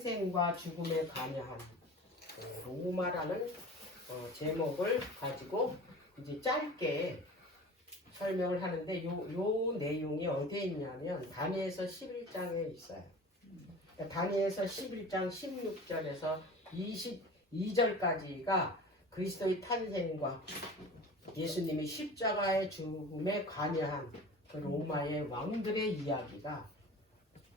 탄생과 죽음에 관여한 로마라는 제목을 가지고 이제 짧게 설명을 하는데 요 내용이 어디에 있냐면 다니엘서 11장에 있어요. 그러니까 다니엘서 11장 16절에서 22절까지가 그리스도의 탄생과 예수님이 십자가의 죽음에 관여한 그 로마의 왕들의 이야기가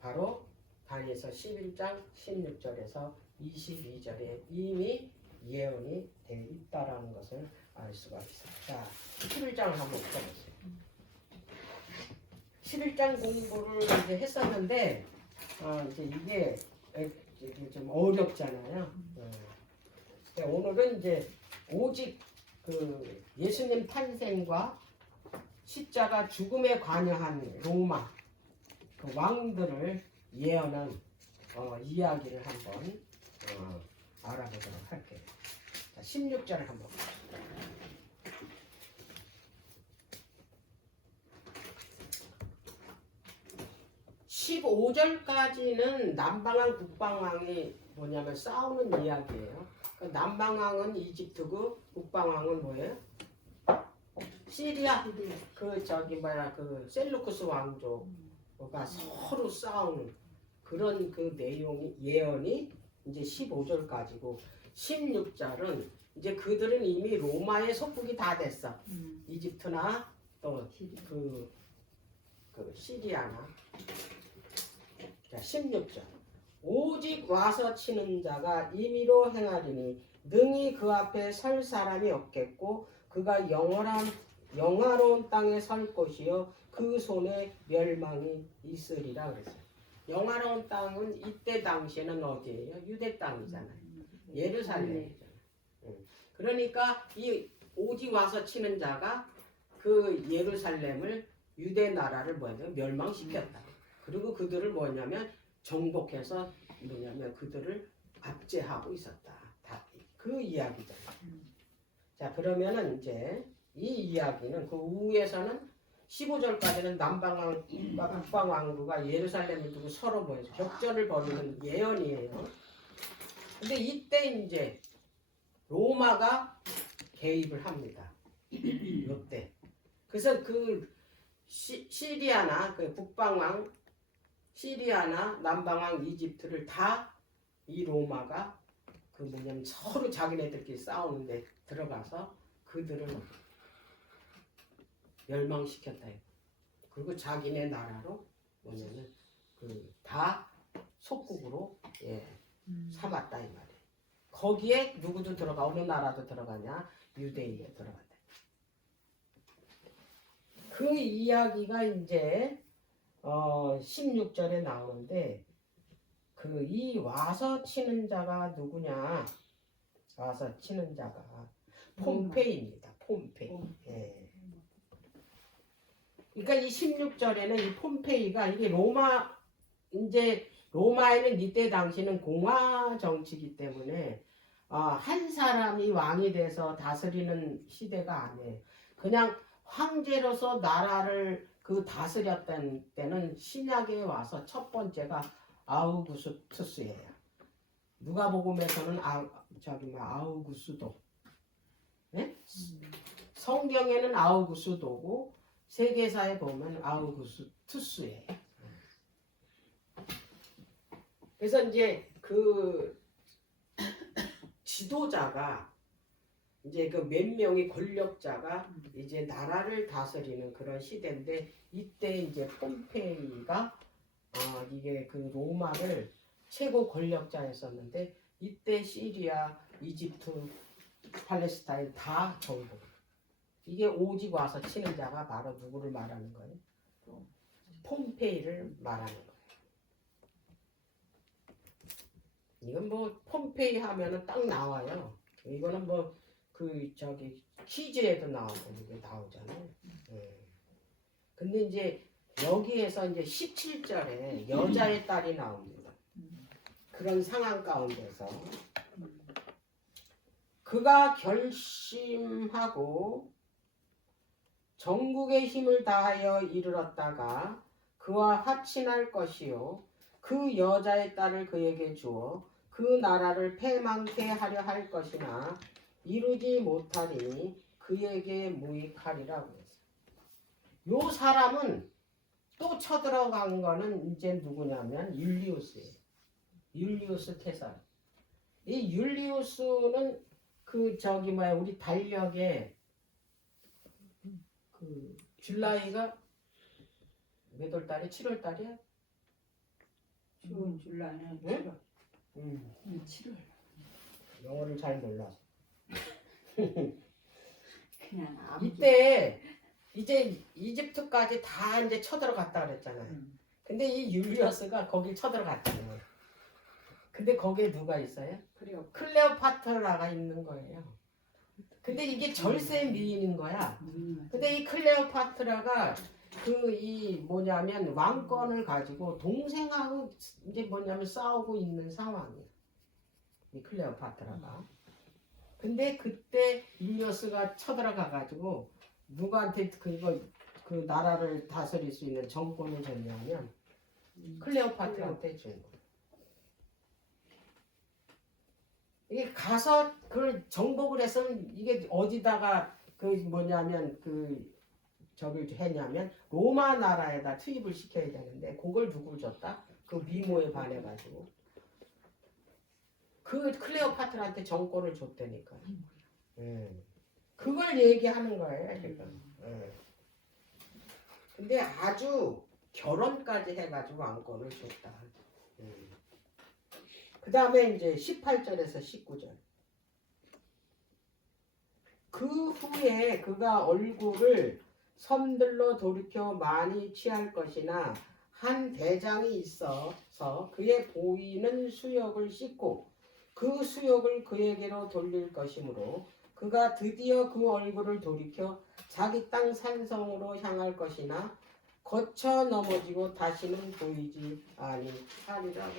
바로 다니엘서 11장 16절에서 22절에 이미 예언이 되어 있다라는 것을 알 수가 있어요. 자, 11장을 한번 읽어보세요. 11장 공부를 이제 했었는데 이제 이게 좀 어렵잖아요. 근데 오늘은 이제 오직 그 예수님 탄생과 십자가 죽음에 관여한 로마 그 왕들을 예언한 이야기를 한번 알아보도록 할게요. 자, 16절을 한번 봅시다. (15절까지는) 남방왕 북방왕이 뭐냐면 싸우는 이야기예요. 그 남방왕은 이집트고 북방왕은 뭐예요? 시리아. 그 셀루쿠스 왕조가 서로 싸우는 그런 그 내용이 예언이 이제 15절까지고 16절은 이제 그들은 이미 로마의 속국이 다 됐어. 이집트나 또 그 시리아나. 자, 16절. 오직 와서 치는 자가 임의로 행하리니 능히 그 앞에 설 사람이 없겠고 그가 영화로운 땅에 설 것이요 그 손에 멸망이 있으리라 그랬어요. 영화로운 땅은 이때 당시에는 어디예요? 유대 땅이잖아요. 예루살렘이잖아요. 그러니까 이 오직 와서 치는 자가 그 예루살렘을 유대 나라를 멸망시켰다. 그리고 그들을 뭐냐면 정복해서 그들을 압제하고 있었다. 다 그 이야기잖아요. 자, 그러면은 이제 이 이야기는 그 위에서는 15절까지는 남방왕과 북방왕국가 예루살렘을 두고 서로 격전을 벌이는 예언이에요. 근데 이때 이제 로마가 개입을 합니다. 이때. 그래서 그 시리아나 그 북방왕 시리아나 남방왕 이집트를 다 이 로마가 서로 자기네들끼리 싸우는데 들어가서 그들을 멸망시켰다. 그리고 자기네 나라로 다 속국으로 삼았다 이 말이에요. 거기에 누구도 들어가 어느 나라도 들어가냐? 유대인이 들어간다. 그 이야기가 이제 16절에 나오는데 이 와서 치는 자가 누구냐? 와서 치는 자가 폼페이입니다. 폼페이. 예. 그러니까 이 16절에는 이 폼페이가 이게 로마에는 이때 당시는 공화 정치이기 때문에 한 사람이 왕이 돼서 다스리는 시대가 아니에요. 그냥 황제로서 나라를 다스렸던 때는 신약에 와서 첫 번째가 아우구스투스예요. 누가복음에서는 아우구스도. 네? 성경에는 아우구스도고 세계사에 보면 아우구스투스예요. 그래서 이제 그 지도자가 이제 그 몇 명의 권력자가 이제 나라를 다스리는 그런 시대인데 이때 이제 폼페이가 이게 그 로마를 최고 권력자였었는데 이때 시리아, 이집트, 팔레스타인 다 정복. 이게 오직 와서 치는 자가 바로 누구를 말하는 거예요? 폼페이를 말하는 거예요. 이건 폼페이 하면은 딱 나와요. 이거는 퀴즈에도 나오고 이게 나오잖아요. 근데 이제 여기에서 이제 17절에 여자의 딸이 나옵니다. 그런 상황 가운데서 그가 결심하고 전국의 힘을 다하여 이르렀다가 그와 화친할 것이요 그 여자의 딸을 그에게 주어 그 나라를 패망케 하려 할 것이나 이루지 못하리니 그에게 무익하리라고 했어요. 요 사람은 또 쳐들어간 거는 이제 누구냐면 율리우스예요. 율리우스 케살. 이 율리우스는 그 저기 뭐야 우리 달력에 그 줄라이가 몇 월 달에 7월 달이야? 줄라이는 응? 7월. 7월. 영어를 잘 몰라서. 그냥 아무. 이때 이제 이집트까지 다 이제 쳐들어갔다 그랬잖아요. 근데 이 율리어스가 거길 쳐들어갔잖아요. 근데 거기에 누가 있어요? 그래요. 클레오파트라가 있는 거예요. 근데 이게 절세 미인인 거야. 근데 이 클레오파트라가 그 이 뭐냐면 왕권을 가지고 동생하고 이제 뭐냐면 싸우고 있는 상황이야. 이 클레오파트라가. 근데 그때 율리어스가 쳐들어가 가지고 누구한테 그 나라를 다스릴 수 있는 정권을 줬냐면 클레오파트라한테 준 거야. 이게 가서 그걸 정복을 했으면 이게 어디다가 그 뭐냐면 그 저걸 했냐면 로마 나라에다 투입을 시켜야 되는데 그걸 누굴 줬다? 그 미모에 반해가지고 그 클레오파트라한테 정권을 줬다니까. 그걸 얘기하는 거예요 지금. 근데 아주 결혼까지 해가지고 왕권을 줬다. 그 다음에 이제 18절에서 19절. 그 후에 그가 얼굴을 섬들로 돌이켜 많이 취할 것이나 한 대장이 있어서 그의 보이는 수욕을 씻고 그 수욕을 그에게로 돌릴 것이므로 그가 드디어 그 얼굴을 돌이켜 자기 땅 산성으로 향할 것이나 거쳐 넘어지고 다시는 보이지 아니하리라고.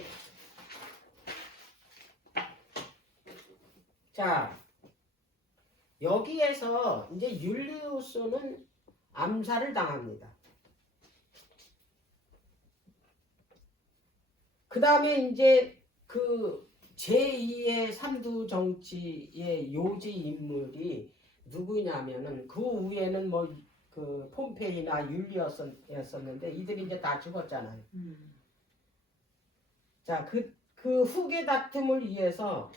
자, 여기에서 이제 율리우스는 암살을 당합니다. 그 다음에 이제 그 제2의 삼두 정치의 요지 인물이 누구냐면은 그 위에는 뭐 그 폼페이나 율리어스였었는데 이들이 이제 다 죽었잖아요. 자, 그 후계 다툼을 위해서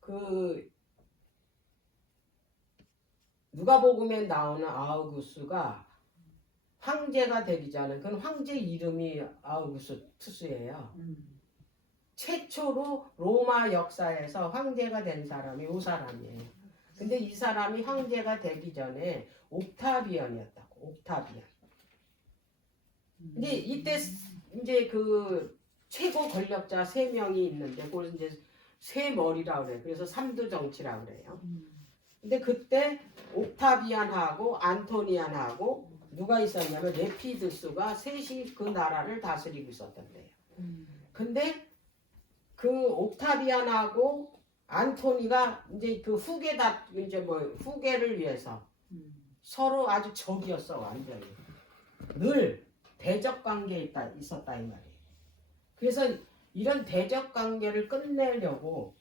그 누가복음에 나오는 아우구스가 황제가 되기 전에 그건 황제 이름이 아우구스투스예요. 최초로 로마 역사에서 황제가 된 사람이 이 사람이에요. 근데 이 사람이 황제가 되기 전에 옥타비언이었다고. 옥타비언. 근데 이때 이제 그 최고 권력자 3명이 있는데 그걸 이제 세 머리라 그래. 그래서 삼두 정치라 그래요. 근데 그때 옥타비안하고 안토니안하고 누가 있었냐면 레피두스가 셋이 그 나라를 다스리고 있었던데요. 근데 그 옥타비안하고 안토니가 이제 그 이제 뭐 후계를 위해서 서로 아주 적이었어 완전히. 늘 대적 관계에 있었다 이 말이에요. 그래서 이런 대적 관계를 끝내려고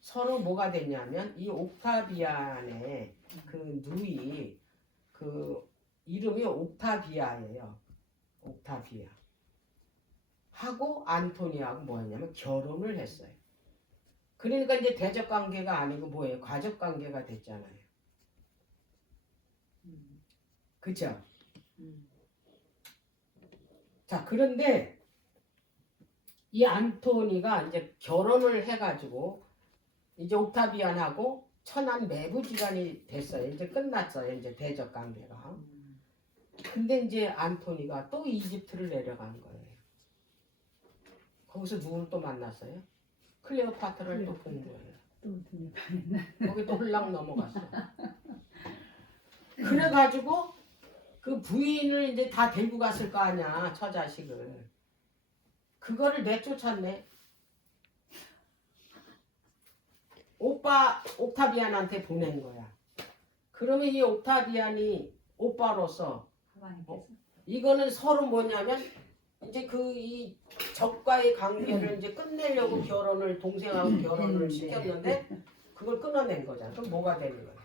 서로 뭐가 됐냐면 이 옥타비안의 그 누이 그 이름이 옥타비아예요. 옥타비아. 하고 안토니하고 뭐였냐면 결혼을 했어요. 그러니까 이제 대적 관계가 아니고 뭐예요? 가족 관계가 됐잖아요. 그쵸? 자, 그런데 이 안토니가 이제 결혼을 해가지고 이제 옥타비안하고 천한 매부지간이 됐어요. 이제 끝났어요. 이제 대적 관계가. 근데 이제 안토니가 또 이집트를 내려간 거예요. 거기서 누구를 또 만났어요? 클레오파트라를 또 본 거예요. 거기 또 홀랑 넘어갔어. 그래가지고 그 부인을 이제 다 데리고 갔을 거 아니야, 처자식을. 그거를 내쫓았네. 오빠 옥타비안한테 보낸 거야. 그러면 이 옥타비안이 오빠로서 이거는 서로 뭐냐면 이제 그 이 적과의 관계를 이제 끝내려고 결혼을 동생하고 결혼을 시켰는데 그걸 끊어낸 거잖아. 그럼 뭐가 되는 거야?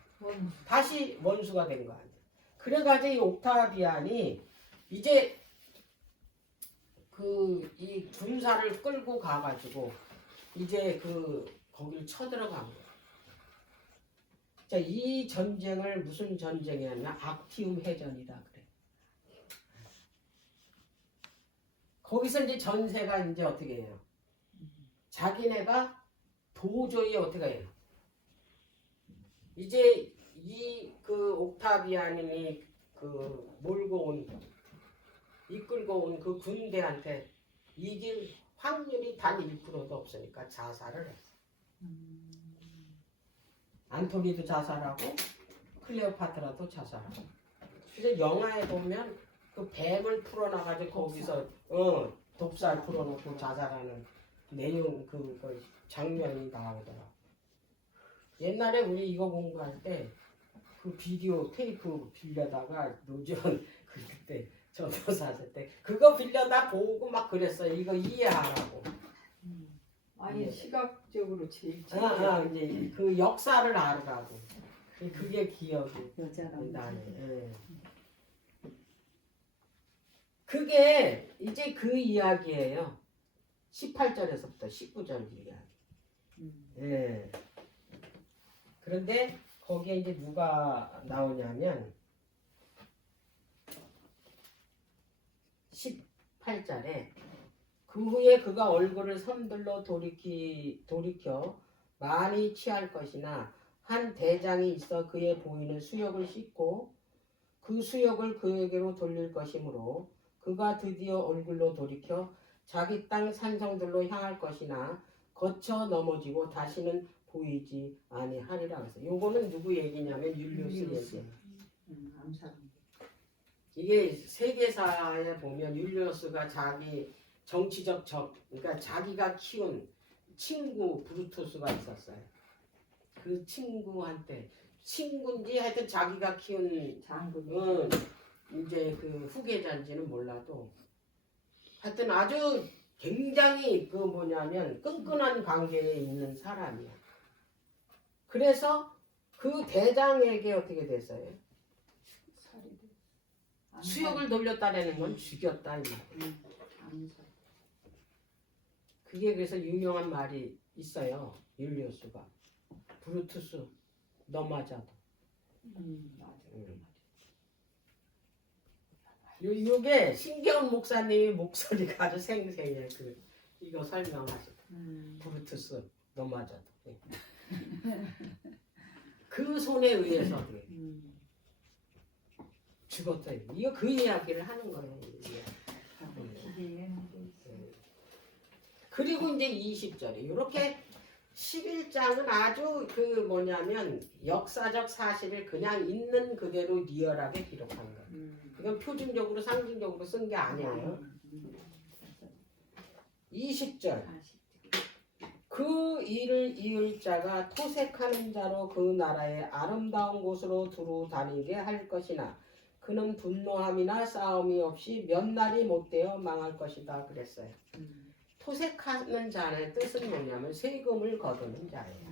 다시 원수가 된 거 아니야. 그래가지고 이 옥타비안이 이제 그 이 군사를 끌고 가가지고 이제 그 거기를 쳐들어간 거야. 자, 이 전쟁을 무슨 전쟁이었냐? 악티움 해전이다 그래. 거기서 이제 전세가 이제 어떻게 해요? 자기네가 도저히 어떻게 해요? 이제 이 그 옥타비안이 그 몰고 온 이끌고 온 그 군대한테 이길 확률이 단 1%도 없으니까 자살을 했어. 안토니도 자살하고 클레오파트라도 자살하고. 그래서 영화에 보면 그 뱀을 풀어놔가지고 거기서 독살 풀어놓고 자살하는 내용 그 장면이 나오더라. 옛날에 우리 이거 공부할 때 그 비디오 테이프 빌려다가 노전 그때 전도사 하실 때 그거 빌려다 보고 막 그랬어요. 이거 이해하라고. 아니 시각적으로 제일 이제 그 역사를 알으라고. 그게 기억이 여자랑 나네. 그게 이제 그 이야기예요. 18절에서부터 19절 이야기. 예. 그런데 거기에 이제 누가 나오냐면 18절에 그 후에 그가 얼굴을 섬들러 돌이켜 많이 취할 것이나 한 대장이 있어 그의 보이는 수욕을 씻고 그 수욕을 그에게로 돌릴 것이므로 그가 드디어 얼굴로 돌이켜 자기 땅 산성들로 향할 것이나 거쳐 넘어지고 다시는 보이지 아니하리라 그랬어요. 요거는 누구 얘기냐면 율리우스 얘기. 암살. 이게 세계사에 보면 율리우스가 자기 정치적 적, 그러니까 자기가 키운 친구 브루투스가 있었어요. 그 친구한테 친구인지 하여튼 자기가 키운 장군. 이제 그 후계자인지는 몰라도 하여튼 아주 굉장히 그 뭐냐면 끈끈한 관계에 있는 사람이야. 그래서 그 대장에게 어떻게 됐어요? 수욕을 돌렸다라는 건 죽였다 이 말이야. 암살. 그게 그래서 유명한 말이 있어요. 율리우스가 브루투스 너 맞아도. 맞아. 요게 신경 목사님의 목소리가 아주 생생해. 그 이거 설명하시고 브루투스 너 맞아도. 그 손에 의해서 죽었다. 이거 그 이야기를 하는 거예요. 그리고 이제 20절에 이렇게 11장은 아주 그 뭐냐면 역사적 사실을 그냥 있는 그대로 리얼하게 기록한 거예요. 이건 표준적으로 상징적으로 쓴 게 아니에요. 20절 그 일을 이을 자가 토색하는 자로 그 나라의 아름다운 곳으로 두루 다니게 할 것이나 그는 분노함이나 싸움이 없이 몇 날이 못되어 망할 것이다 그랬어요. 토색하는 자의 뜻은 뭐냐면 세금을 거두는 자예요.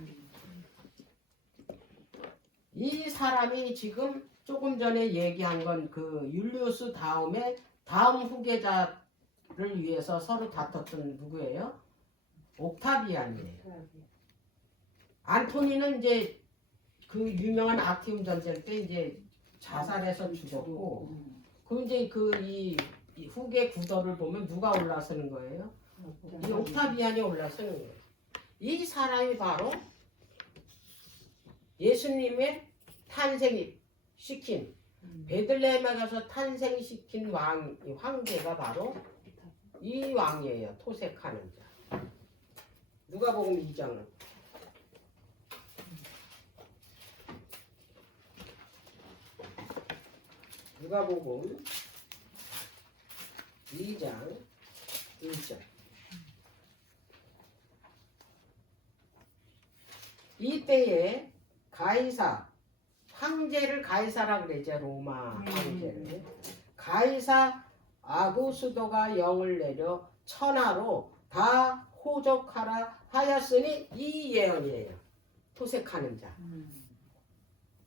이 사람이 지금 조금 전에 얘기한 건 그 율리우스 다음에 다음 후계자를 위해서 서로 다퉜던 누구예요? 옥타비안이에요. 안토니는 이제 그 유명한 악티움 전쟁 때 이제 자살해서 죽었고, 그 이제 그 이 후계 구도를 보면 누가 올라서는 거예요? 이 옥타비안이 올라서는 거예요. 이 사람이 바로 예수님의 탄생시킨 베들레헴에 가서 탄생시킨 황제가 바로 이 왕이에요. 토색하는 자. 누가복음 2장은 누가복음 2장 1절 이때에 가이사 황제를 가이사라 그러죠. 로마 황제를 가이사 아구수도가 영을 내려 천하로 다 호적하라 하였으니 이 예언이에요. 토색하는 자,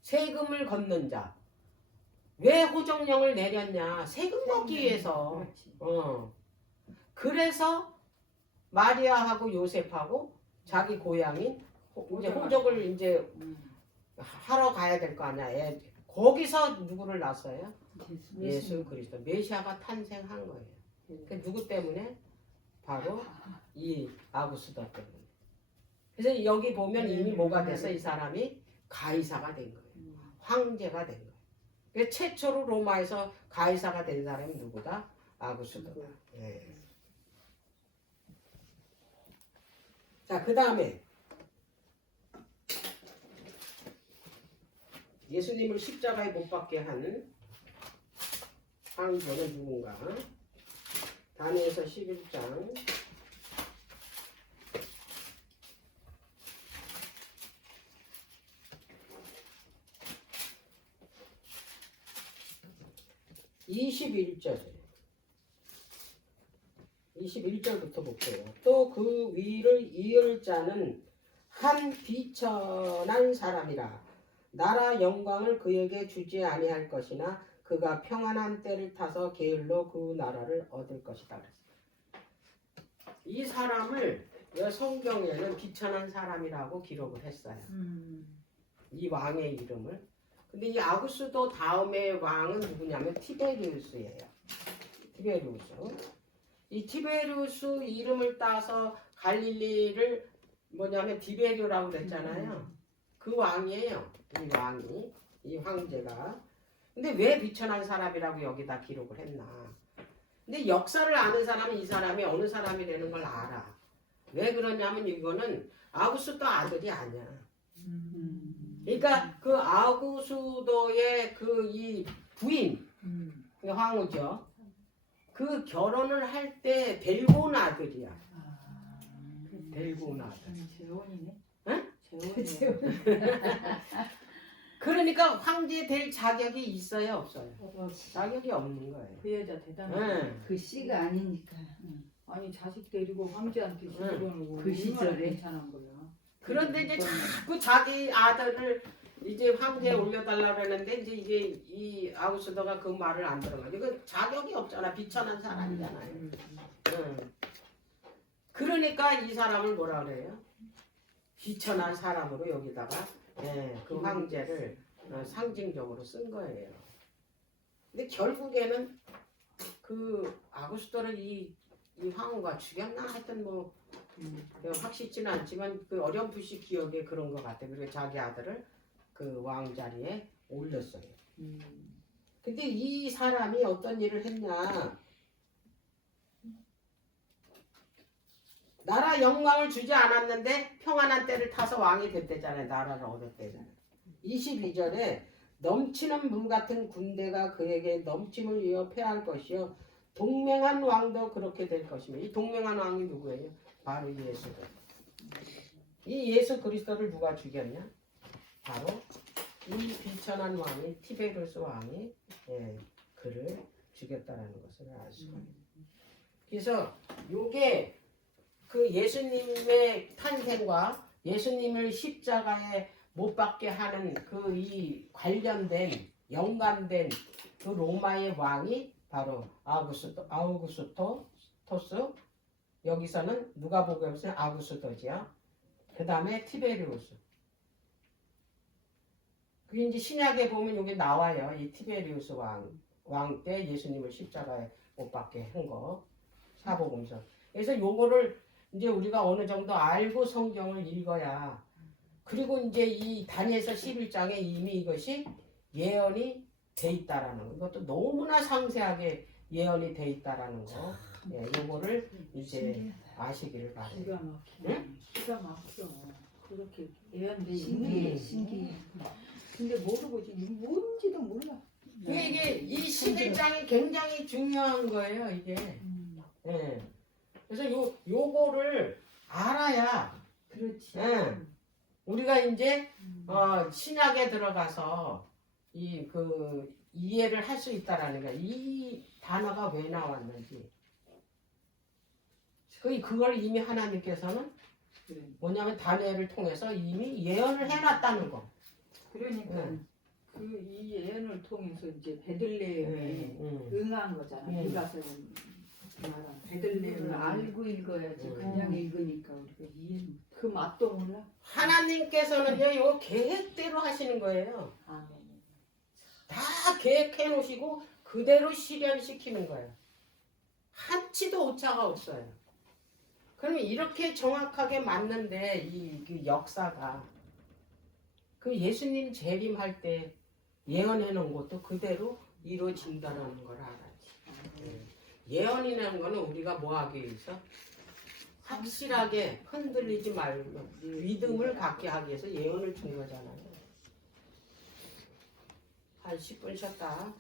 세금을 걷는 자. 왜 호적령을 내렸냐? 세금 걷기 위해서. 그렇지. 그래서 마리아하고 요셉하고 자기 고향인 이제 호적을 이제 하러 가야 될 거 아니야. 거기서 누구를 낳았어요? 예수 그리스도 메시아가 탄생한 거예요. 그 누구 때문에? 바로 이 아구수도 때문에. 그래서 여기 보면 이미 뭐가 돼서 이 사람이 가이사가 된 거예요. 황제가 된 거예요. 그래서 최초로 로마에서 가이사가 된 사람이 누구다? 아구수도다. 예. 자, 그 다음에 예수님을 십자가에 못 박게 한 황제는 누군가? 다니엘서 11장 21절부터 볼게요. 또 그 위를 이을 자는 한 비천한 사람이라. 나라 영광을 그에게 주지 아니할 것이나 그가 평안한 때를 타서 게을러 그 나라를 얻을 것이다. 이 사람을 성경에는 비천한 사람이라고 기록을 했어요. 이 왕의 이름을. 근데 이 아구스도 다음의 왕은 누구냐면 티베리우스예요. 티베리우스. 이 티베리우스 이름을 따서 갈릴리를 뭐냐면 디베리오라고 그랬잖아요. 그 왕이에요. 이 왕이, 이 황제가. 근데 왜 비천한 사람이라고 여기다 기록을 했나? 근데 역사를 아는 사람은 이 사람이 어느 사람이 되는 걸 알아. 왜 그러냐면 이거는 아구스도 아들이 아니야. 그러니까 그 아구수도의 그 이 부인, 황후죠. 그 결혼을 할 때 데리고 온 아들이야. 데리고 온 아들. 재혼이네. 응? 재혼이네. 그러니까 황제 될 자격이 있어요, 없어요? 자격이 없는 거예요. 그 여자 대단해. 응. 그 씨가 아니니까. 아니 자식 데리고 황제한테 집어넣고 그 시절에. 괜찮은 거야. 그런데 이제 자꾸 자기 아들을 이제 황제에 올려달라고 그러는데 이제 이게 이 아구스도가 그 말을 안 들어가지고 그 자격이 없잖아. 비천한 사람이잖아요. 응. 그러니까 이 사람을 뭐라 그래요? 비천한 사람으로 여기다가 그 황제를 상징적으로 쓴 거예요. 근데 결국에는 그 아구스도를 이 황후가 죽였나 하여튼 뭐 확실치는 않지만 그 어렴풋이 기억에 그런 것 같아. 그리고 자기 아들을 그 왕자리에 올렸어요. 근데 이 사람이 어떤 일을 했냐? 나라 영광을 주지 않았는데 평안한 때를 타서 왕이 됐대잖아요. 나라를 얻었대잖아요. 22절에 넘치는 물 같은 군대가 그에게 넘침을 이어 패할 것이요 동맹한 왕도 그렇게 될 것이며 이 동맹한 왕이 누구예요? 바로 예수다. 이 예수 그리스도를 누가 죽였냐? 바로 이 비천한 왕이 티베리우스 왕이 그를 죽였다라는 것을 알 수가 있어요. 그래서 요게 그 예수님의 탄생과 예수님을 십자가에 못 박게 하는 그 이 관련된 연관된 그 로마의 왕이 바로 아우구스토스. 여기서는 누가복음에서는 아구스도지요. 그 다음에 티베리우스. 그게 이제 신약에 보면 여기 나와요. 이 티베리우스 왕 때 예수님을 십자가에 못 박게 한 거. 사복음서. 그래서 요거를 이제 우리가 어느 정도 알고 성경을 읽어야. 그리고 이제 이 다니엘서 11장에 이미 이것이 예언이 돼 있다라는 거. 이것도 너무나 상세하게 예언이 돼 있다라는 거. 요거를 이제 아시기를 바래요. 기가 막혀. 응? 기가 막혀. 그렇게 예언돼 신기해, 있는 신기해. 근데 모르고 지금 뭔지도 몰라. 근데 이게 이 11장이 굉장히 중요한 거예요, 이게. 예. 그래서 요거를 알아야 그렇지. 우리가 이제 신약에 들어가서 이 그 이해를 할 수 있다라는 거야. 이 단어가 왜 나왔는지. 그걸 이미 하나님께서는 그래. 뭐냐면 다니엘을 통해서 이미 예언을 해놨다는 거. 그러니까 응. 이 예언을 통해서 이제 베들레헴에 응. 응한 거잖아. 응. 비가서 말한 베들레헴을 알고 읽어야지. 그냥 읽으니까 우리가 이해. 그 맛도 몰라. 하나님께서는요, 요 계획대로 하시는 거예요. 아멘. 다 계획해 놓으시고 그대로 실현시키는 거예요. 한치도 오차가 없어요. 그러면 이렇게 정확하게 맞는데 그 역사가 그 예수님 재림할 때 예언해 놓은 것도 그대로 이루어진다는 걸 알아야지. 예언이라는 거는 우리가 뭐 하기 위해서 확실하게 흔들리지 말고 믿음을 갖게 하기 위해서 예언을 준 거잖아요. 한 10분 쉬었다.